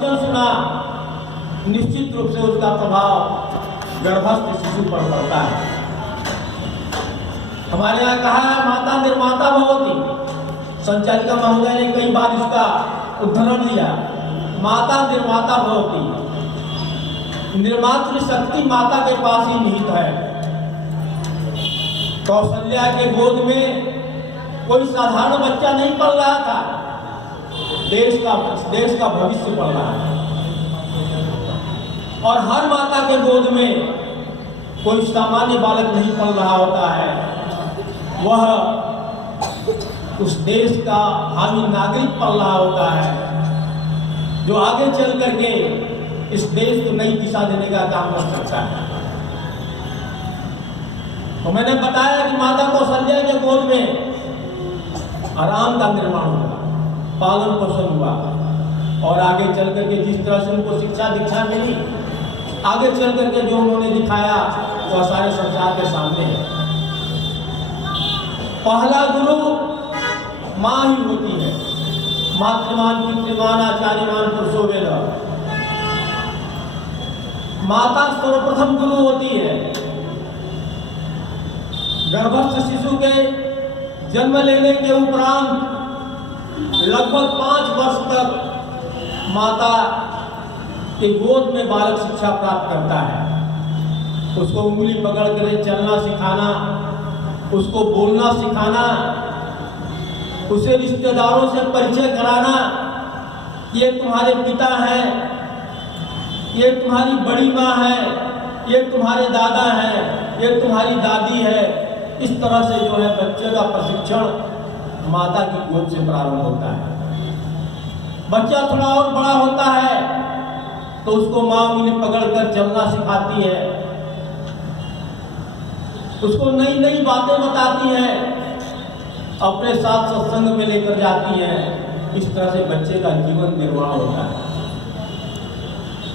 वचन सुना, निश्चित रूप से उसका प्रभाव गर्भस्थ शिशु पर पड़ता है। हमारे यहाँ कहा है माता निर्माता भवती। संचालिका महोदय ने कई बार इसका उदाहरण दिया। माता निर्माता भवती, निर्मातृ शक्ति माता के पास ही निहित है। कौशल्या के गोद में कोई साधारण बच्चा नहीं पल रहा था, देश का भविष्य पल रहा है। और हर माता के गोद में कोई सामान्य बालक नहीं पल रहा होता है, वह उस देश का भावी नागरिक पल रहा होता है, जो आगे चल करके इस देश को नई दिशा देने का काम कर सकता है। तो मैंने बताया कि माता कौशल्या के गोद में आराम का निर्माण हुआ, पालन पोषण हुआ, और आगे चल करके जिस तरह से उनको शिक्षा दीक्षा मिली, आगे चल करके जो उन्होंने दिखाया वह सारे संसार के सामने है। पहला गुरु माँ ही होती है। मातृमान पितृमान आचार्यमान पुरुषो वेद। माता सर्वप्रथम गुरु होती है। गर्भस्थ शिशु के जन्म लेने के उपरांत लगभग 5 वर्ष तक माता के गोद में बालक शिक्षा प्राप्त करता है। उसको उंगली पकड़ कर चलना सिखाना, उसको बोलना सिखाना, उसे रिश्तेदारों से परिचय कराना, ये तुम्हारे पिता हैं, ये तुम्हारी बड़ी माँ है, ये तुम्हारे दादा हैं, ये तुम्हारी दादी है। इस तरह से जो है बच्चे का प्रशिक्षण माता की गोद से प्रारंभ होता है। बच्चा थोड़ा और बड़ा होता है तो उसको माँ उंगली पकड़कर चलना सिखाती है, उसको नई नई बातें बताती है, अपने साथ सत्संग में लेकर जाती है। इस तरह से बच्चे का जीवन निर्माण होता है।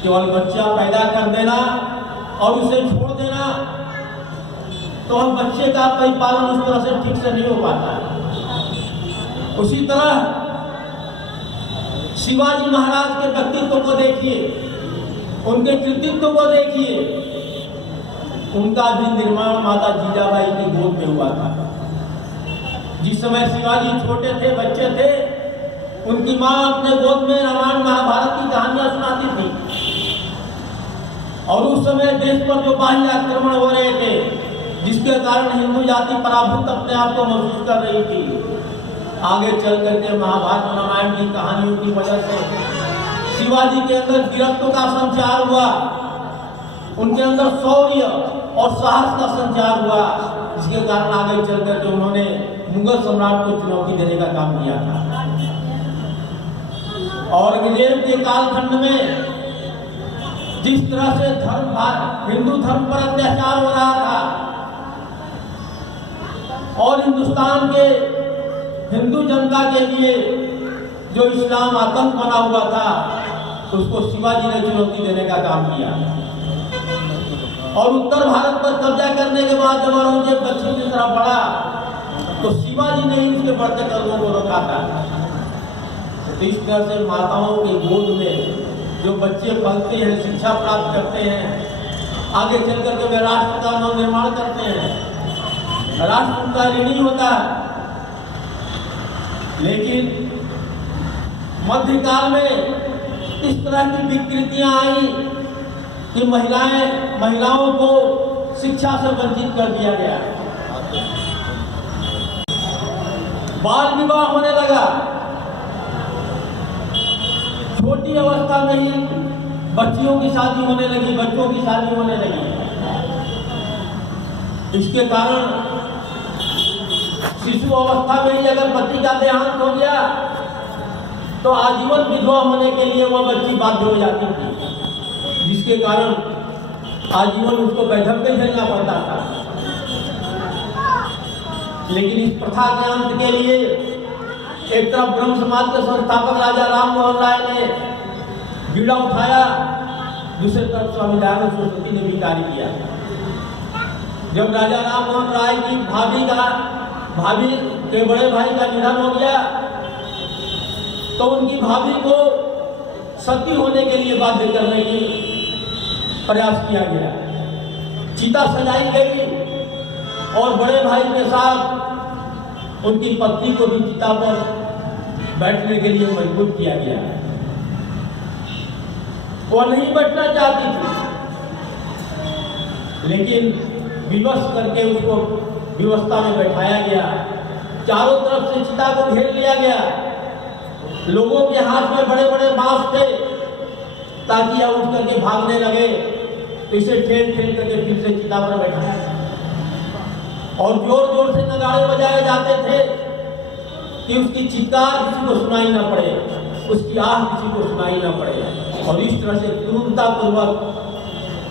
केवल बच्चा पैदा कर देना और उसे छोड़ देना, तो हम बच्चे का परिपालन उस तरह से ठीक से नहीं हो पाता है। उसी तरह शिवाजी महाराज के व्यक्तित्व को देखिए, उनके कृतित्व को देखिए। उनका भी निर्माण माता जीजाबाई की गोद में हुआ था। जिस समय शिवाजी छोटे थे, बच्चे थे, उनकी माँ अपने गोद में रामायण महाभारत की कहानियां सुनाती थी। और उस समय देश पर जो बाह्य आक्रमण हो रहे थे, जिसके कारण हिंदू जाति पराभूत अपने आप को महसूस कर रही थी, आगे चल करके महाभारत रामायण की कहानियों की वजह से शिवाजी के अंदर वीरत्व का संचार हुआ, उनके अंदर शौर्य और साहस का संचार हुआ, जिसके कारण आगे चल करके उन्होंने मुगल सम्राट को चुनौती देने का काम किया था। औरंगजेब के कालखंड में जिस तरह से हिंदू धर्म पर अत्याचार हो रहा था और हिंदुस्तान के हिंदू जनता के लिए जो इस्लाम आतंक बना हुआ था, उसको शिवाजी ने चुनौती देने का काम किया। और उत्तर भारत पर कब्जा करने के बाद जब औरंगजेब दक्षिण की तरफ बढ़ा, तो शिवाजी ने ही उसके बढ़ते कदमों को रोका था। तो इस तरह से माताओं के गोद में जो बच्चे पलते हैं, शिक्षा प्राप्त करते हैं, आगे चल करके वे राष्ट्र का नवनिर्माण करते हैं। राष्ट्र उनका ऋणी होता है। लेकिन मध्यकाल में इस तरह की विकृतियां आई कि महिलाओं को शिक्षा से वंचित कर दिया गया। बाल विवाह होने लगा। छोटी अवस्था में ही बच्चियों की शादी होने लगी, बच्चों की शादी होने लगी। इसके कारण शिशु अवस्था में ही अगर बच्ची का देहांत हो गया तो आजीवन विधवा होने के लिए वह बच्ची बाध्य हो जाती थी, जिसके कारण आजीवन उसको वैधव्य झेलना पड़ता था। लेकिन इस प्रथा के अंत के लिए एक तरफ ब्रह्म समाज के संस्थापक राजा राम मोहन राय ने बीड़ा उठाया, दूसरी तरफ स्वामी दयानंद सरस्वती ने भी कार्य किया। जब राजा राम मोहन राय की भाभी के बड़े भाई का निधन हो गया, तो उनकी भाभी को सती होने के लिए बाध्य करने की प्रयास किया गया। चिता सजाई गई और बड़े भाई के साथ उनकी पत्नी को भी चिता पर बैठने के लिए मजबूर किया गया। वो नहीं बैठना चाहती थी, लेकिन विवश करके उसको व्यवस्था में बैठाया गया। चारों तरफ से चिता को घेर लिया गया। लोगों के हाथ में बड़े बड़े बांस थे ताकि यह उठ करके भागने लगे, तो इसे ठेल ठेल करके फिर से चिता पर बैठाया और जोर जोर से नगाड़े बजाए जाते थे कि उसकी चित्कार किसी को सुनाई ना पड़े, उसकी आह किसी को सुनाई ना पड़े। और इस तरह से क्रूरतापूर्वक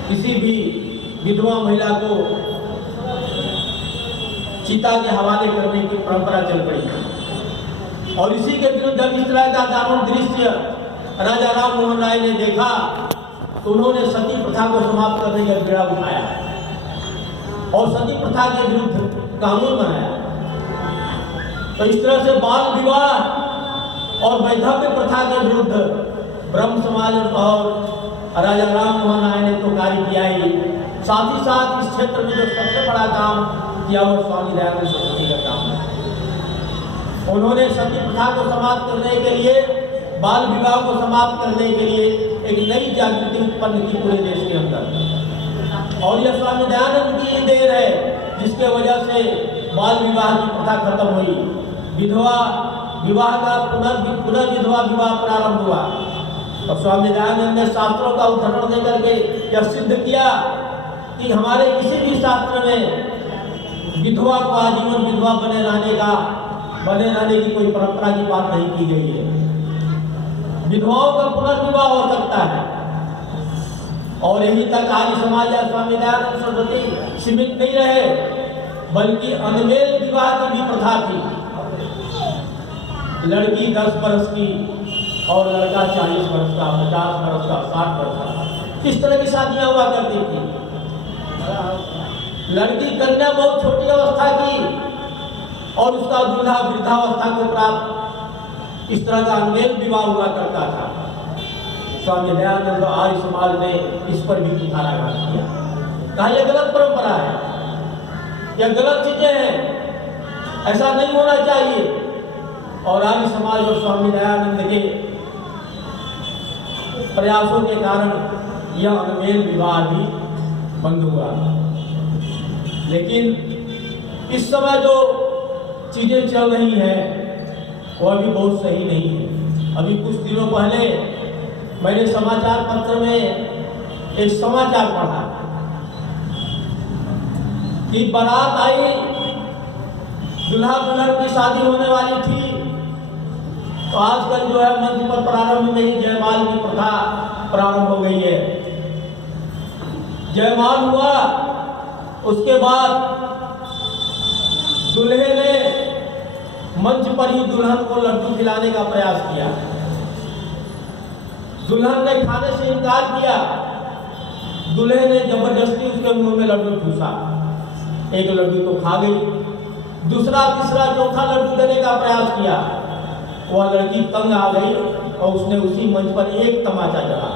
किसी भी विधवा महिला को चिता के हवाले करने की परंपरा चल पड़ी। और इसी के विरुद्ध जब इस तरह का दारुण दृश्य राजा राम मोहन राय ने देखा तो उन्होंने सती प्रथा को समाप्त करने का बीड़ा उठाया और सती प्रथा के विरुद्ध कानून बनाया। तो इस तरह से बाल विवाह और वैधव्य प्रथा के विरुद्ध ब्रह्म समाज और राजा राम मोहन राय ने तो कार्य किया ही, साथ ही साथ इस क्षेत्र में जो सबसे बड़ा काम किया वो स्वामी दयानंद सरस्वती का काम है। उन्होंने सती प्रथा को समाप्त करने के लिए, बाल विवाह को समाप्त करने के लिए एक नई जागृति उत्पन्न की पूरे देश के अंदर। और यह स्वामी दयानंद की देन है जिसके वजह से बाल विवाह की प्रथा खत्म हुई, विधवा विवाह का पुनर्विधवा विवाह प्रारंभ हुआ। और स्वामी दयानंद ने शास्त्रों का उदाहरण देकर के यह सिद्ध किया कि हमारे किसी भी शास्त्र में विधवा को आजीवन विधवा बने रहने की कोई परंपरा की बात नहीं की गई है। विधवाओं का पुनर्विवाह हो सकता है। और यही तक आर्य समाज या स्वामी दयानंद सरस्वती सीमित नहीं रहे, बल्कि अनमेल विवाह की भी प्रथा थी। लड़की 10 वर्ष की और लड़का 40 वर्ष का, 50 वर्ष का, 60 वर्ष का, इस तरह की शादियां हुआ करती थी। लड़की कन्या बहुत छोटी अवस्था की और उसका दूल्हा वृद्धावस्था को प्राप्त, इस तरह का अनमेल विवाह हुआ करता था। स्वामी दयानंद आर्य समाज ने इस पर भी कुठाराघात किया, कहा यह गलत परंपरा है, यह गलत चीजें हैं, ऐसा नहीं होना चाहिए। और आर्य समाज और स्वामी दयानंद के प्रयासों के कारण यह अनमेल विवाह भी बंद हुआ। लेकिन इस समय जो चीजें चल रही हैं वो अभी बहुत सही नहीं है। अभी कुछ दिनों पहले मैंने समाचार पत्र में एक समाचार पढ़ा कि बारात आई, दूल्हा दुल्हन की शादी होने वाली थी, तो आजकल जो है मंच पर प्रारंभ में ही जयमाल की प्रथा प्रारंभ हो गई है। जयमाल हुआ, उसके बाद दूल्हे ने मंच पर ही दुल्हन को लड्डू खिलाने का प्रयास किया। दुल्हन ने खाने से इनकार किया, दूल्हे ने जबरदस्ती उसके मुंह में लड्डू ठूसा। एक लड्डू तो खा गई, दूसरा तीसरा चौथा लड्डू देने का प्रयास किया। वह लड़की तंग आ गई और उसने उसी मंच पर एक तमाचा चला।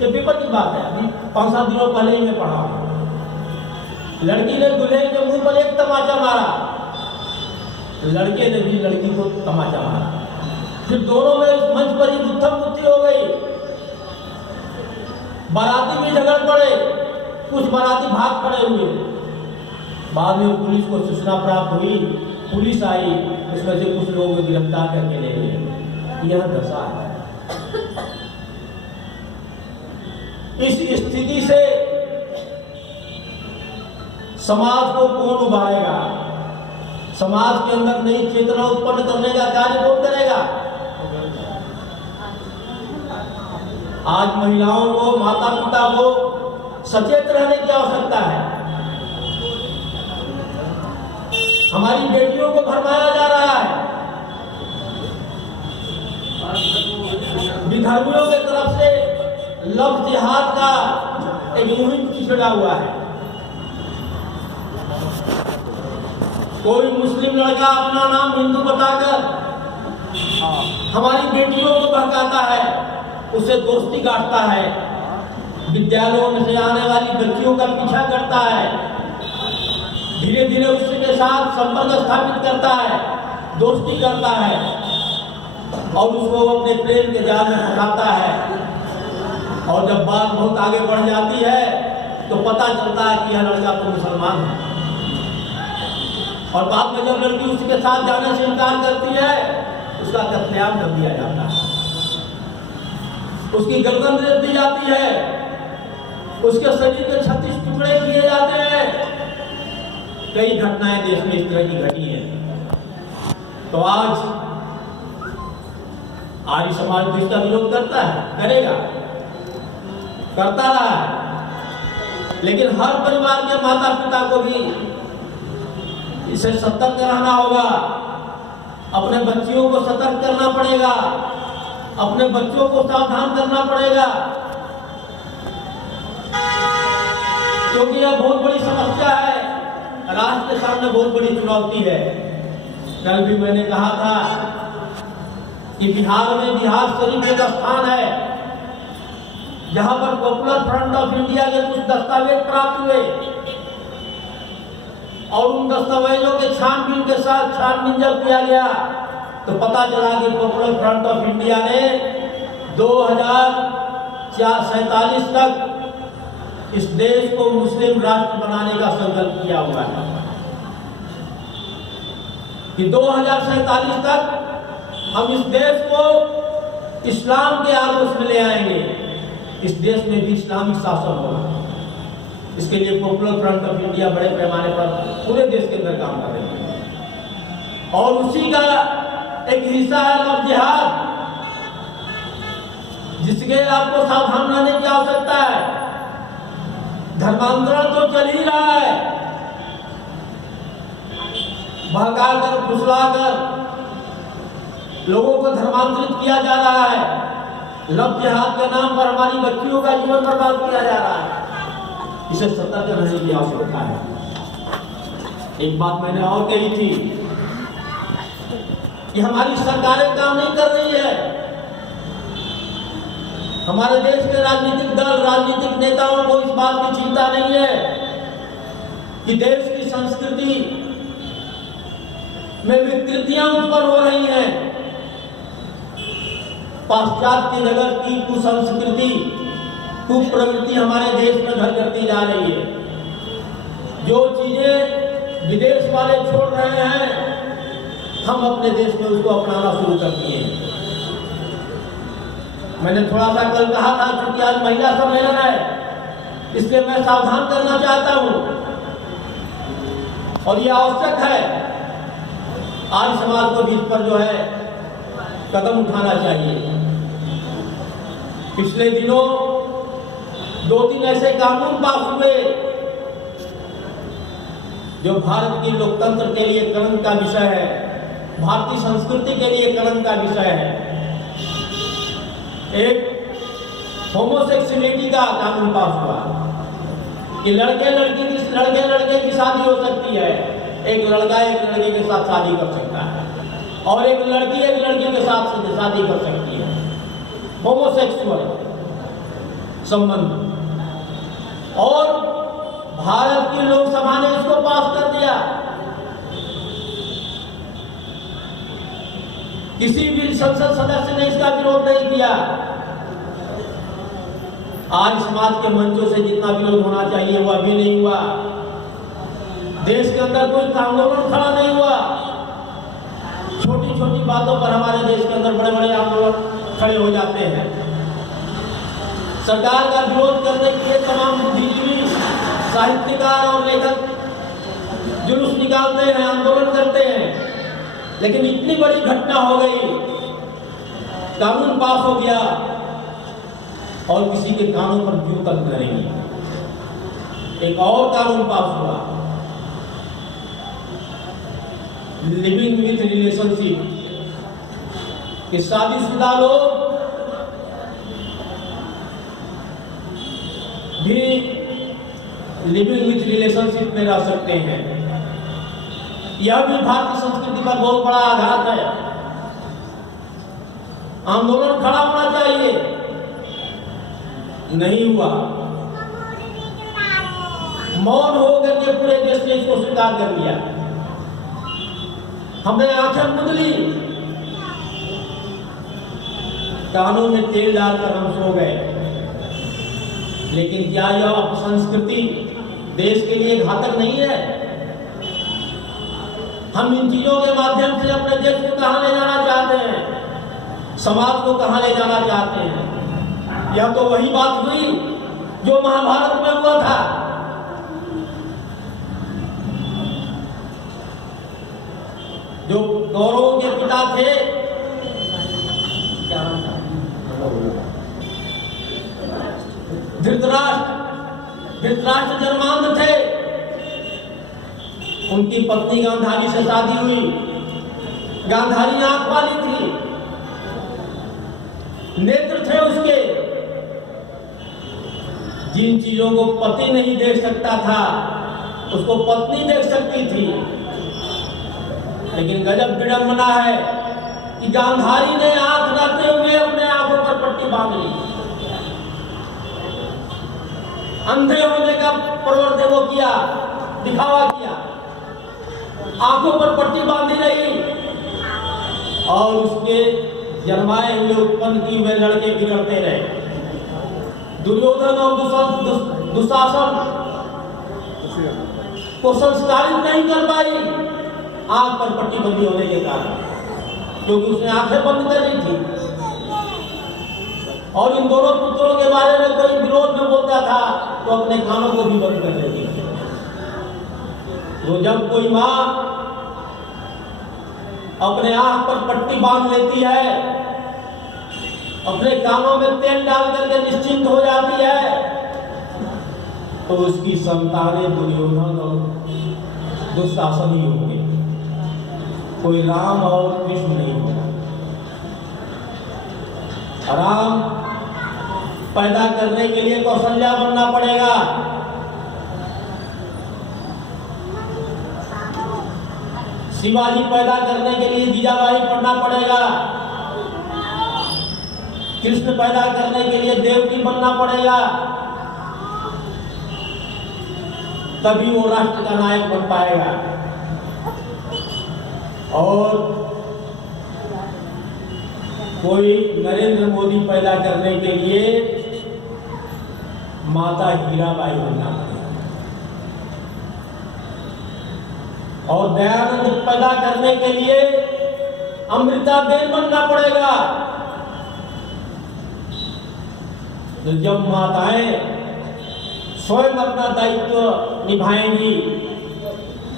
ये पेपर की बात है, अभी 5-7 दिनों पहले ही मैं पढ़ा। लड़की ने दूल्हे के मुंह पर एक तमाचा मारा, लड़के ने भी लड़की को तमाचा मारा। फिर दोनों में उस मंच पर ही गुत्थम-गुत्थी हो गई। बाराती भी झगड़ पड़े, कुछ बाराती भाग पड़े हुए। बाद में पुलिस को सूचना प्राप्त हुई, पुलिस आई, उसमें से कुछ लोगों को गिरफ्तार करके ले गए। यह दशा है। इस स्थिति से समाज को कौन उभारेगा? समाज के अंदर नई चेतना उत्पन्न करने का कार्य कौन करेगा? आज महिलाओं को, माता पिता को सचेत रहने की आवश्यकता है। हमारी बेटियों को भरमाया जा रहा है, विधर्मियों की तरफ से लव जिहाद का एक मुहिम छिड़ा हुआ है। कोई मुस्लिम लड़का अपना नाम हिंदू बताकर हमारी बेटियों को बहकाता है, उससे दोस्ती काटता है, विद्यालयों में से आने वाली बच्चियों का पीछा करता है, धीरे धीरे उसके साथ संपर्क स्थापित करता है, दोस्ती करता है और उसको अपने प्रेम के जाल में फंसाता है। और जब बात बहुत आगे बढ़ जाती है तो पता चलता है कि यह लड़का तो मुसलमान है, और बाद में जब लड़की उसके साथ जाने से इनकार करती है उसका कत्लेआम कर दिया जाता है, उसकी गर्दन रेत दी जाती है, उसके शरीर के 36 टुकड़े किए जाते हैं। कई घटनाएं देश में इस तरह की घटी हैं। तो आज आर्य समाज तो इसका विरोध करता है, करेगा, करता रहा है, लेकिन हर परिवार के माता पिता को भी इसे सतर्क रहना होगा, अपने बच्चियों को सतर्क करना पड़ेगा, अपने बच्चों को सावधान करना पड़ेगा, क्योंकि यह बहुत बड़ी समस्या है, राष्ट्र के सामने बहुत बड़ी चुनौती है। कल भी मैंने कहा था कि बिहार में बिहार शरीफ एक स्थान है जहां पर पॉपुलर फ्रंट ऑफ इंडिया के कुछ दस्तावेज प्राप्त हुए और उन दस्तावेजों के छानबीन के साथ छानबीन जब किया गया तो पता चला कि पॉपुलर फ्रंट ऑफ इंडिया ने 2047 तक इस देश को मुस्लिम राष्ट्र बनाने का संकल्प किया हुआ है कि 2047 तक हम इस देश को इस्लाम के आदर्श में ले आएंगे, इस देश में भी इस्लामिक शासन होगा। इसके लिए पॉपुलर फ्रंट ऑफ इंडिया बड़े पैमाने पर पूरे देश के अंदर काम कर रही है और उसी का एक हिस्सा है लव जिहाद, जिसके आपको सावधान रहने की आवश्यकता है। धर्मांतरण तो चल ही रहा है, बहकाकर फुसलाकर लोगों को धर्मांतरित किया जा रहा है, लव जिहाद के नाम पर हमारी बच्चियों का जीवन बर्बाद किया जा रहा है। इसे सतर्क रहने की आवश्यकता है। एक बात मैंने और कही थी कि हमारी सरकारें काम नहीं कर रही है, हमारे देश के राजनीतिक दल, राजनीतिक नेताओं को इस बात की चिंता नहीं है कि देश की संस्कृति में विकृतियां उत्पन्न हो रही हैं। पाश्चात्य जगत की कुसंस्कृति, कुप्रवृत्ति हमारे देश में घर करती जा रही है। जो चीजें विदेश वाले छोड़ रहे हैं, हम अपने देश में उसको अपनाना शुरू कर दिए हैं। मैंने थोड़ा सा कल कहा था, क्योंकि आज महिला सम्मेलन है, इसलिए मैं सावधान करना चाहता हूं और ये आवश्यक है, आज समाज को भी इस पर जो है कदम उठाना चाहिए। पिछले दिनों 2-3 ऐसे कानून पास हुए जो भारत की लोकतंत्र के लिए कलंक का विषय है, भारतीय संस्कृति के लिए कलंक का विषय है। एक होमोसेक्सुअलिटी का कानून पास हुआ कि लड़के लड़के की शादी हो सकती है, एक लड़का एक लड़के के साथ शादी कर सकता है और एक लड़की के साथ शादी कर सकती है। होमोसेक्सुअल संबंध, और भारत की लोकसभा ने इसको पास कर दिया। किसी भी संसद सदस्य ने इसका विरोध नहीं किया। आज समाज के मंचों से जितना विरोध होना चाहिए वो अभी नहीं हुआ। देश के अंदर कोई आंदोलन खड़ा नहीं हुआ। छोटी छोटी बातों पर हमारे देश के अंदर बड़े बड़े आंदोलन खड़े हो जाते हैं। सरकार का विरोध करने के लिए तमाम बुद्धिजीवी, साहित्यकार और लेखक जुलूस निकालते हैं, आंदोलन करते हैं, लेकिन इतनी बड़ी घटना हो गई, कानून पास हो गया और किसी के कानों पर क्यों तक करेंगे। एक और कानून पास हुआ, लिविंग विथ रिलेशनशिप, कि शादीशुदा लोग भी लिविंग विथ रिलेशनशिप में रह सकते हैं। यह भी भारतीय संस्कृति पर बहुत बड़ा आघात है। आंदोलन खड़ा होना चाहिए नहीं हुआ। मौन हो करके पूरे देश ने इसको स्वीकार कर लिया। हमने आंखें मूंद ली, कानों में तेल डालकर हम सो गए। लेकिन क्या यह अपसंस्कृति देश के लिए घातक नहीं है? हम इन चीजों के माध्यम से अपने देश को कहां ले जाना चाहते हैं, समाज को कहां ले जाना चाहते हैं? यह तो वही बात हुई जो महाभारत में हुआ था। जो कौरवों के पिता थे, क्या नाम था? धृतराष्ट्र जन्मांध थे। उनकी पत्नी गांधारी से शादी हुई। गांधारी आंख वाली थी, नेत्र थे उसके। जिन चीजों को पति नहीं देख सकता था उसको पत्नी देख सकती थी। लेकिन गजब विडंबना है कि गांधारी ने आंख रखते हुए अपने आंखों पर पट्टी बांध ली। अंधे होने का प्रवर्तन वो किया, दिखावा किया, आंखों पर पट्टी बांधी रही और उसके जन्माए हुए उत्पन्न किए हुए लड़के बिगड़ते रहे। दुर्योधन और दुशासन को संस्कारित नहीं कर पाई आंख पर पट्टी बंदी होने के कारण, क्योंकि उसने आंखें बंद कर ली थी। और इन दोनों पुत्रों के बारे में कोई विरोध में बोलता था तो अपने कानों को भी बंद कर देती थी। तो जब कोई मां अपने आंख पर पट्टी बांध लेती है, अपने कानों में तेल डाल करके निश्चिंत हो जाती है, तो उसकी संतानें दुर्योधन और दुशासन ही होंगे, कोई राम और कृष्ण नहीं होगा। राम पैदा करने के लिए कौशल्या बनना पड़ेगा, शिवाजी पैदा करने के लिए जीजाबाई पढ़ना पड़ेगा, कृष्ण पैदा करने के लिए देवकी बनना पड़ेगा, तभी वो राष्ट्र का नायक बन पाएगा। और कोई नरेंद्र मोदी पैदा करने के लिए माता हीराबाई बनना पड़ेगा, और दयानंद पैदा करने के लिए अमृताबेन बनना पड़ेगा। तो जब माताएं स्वयं अपना दायित्व निभाएंगी,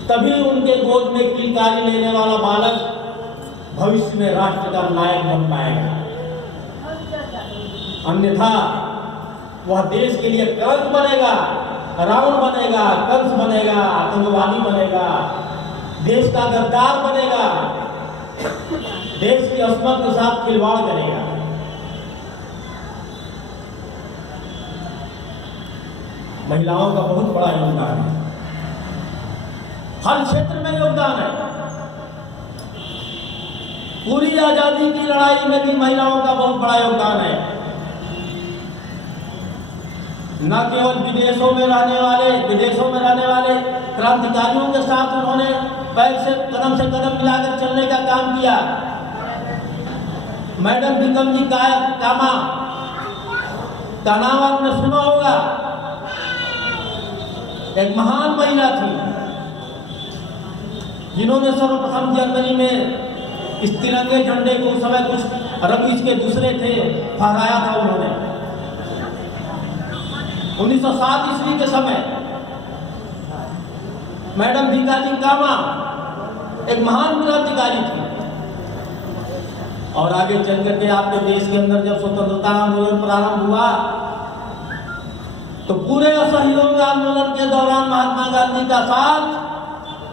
तभी उनके गोद में किलकारी लेने वाला बालक भविष्य में राष्ट्र का नायक बन पाएगा। अन्यथा वह देश के लिए कलंक बनेगा, रावण बनेगा, कंस बनेगा, आतंकवादी बनेगा, देश का गद्दार बनेगा, देश की अस्मत के साथ खिलवाड़ करेगा। महिलाओं का बहुत बड़ा योगदान है, हर क्षेत्र में योगदान है। पूरी आजादी की लड़ाई में भी महिलाओं का बहुत बड़ा योगदान है। न केवल विदेशों में रहने वाले क्रांतिकारियों के साथ उन्होंने पैर से कदम मिलाकर चलने का काम किया। मैडम बिकम जी कामा का नाम आपने सुना होगा, एक महान महिला थी जिन्होंने सर्वप्रथम जर्मनी में इस तिरंगे झंडे को, उस समय कुछ रंग इसके दूसरे थे, फहराया था उन्होंने 1907 ईस्वी के समय। मैडम भिकाजी कामा एक महान क्रांतिकारी थी। और आगे चल करके आपके देश के अंदर जब स्वतंत्रता आंदोलन प्रारंभ हुआ तो पूरे असहयोग आंदोलन के दौरान महात्मा गांधी का साथ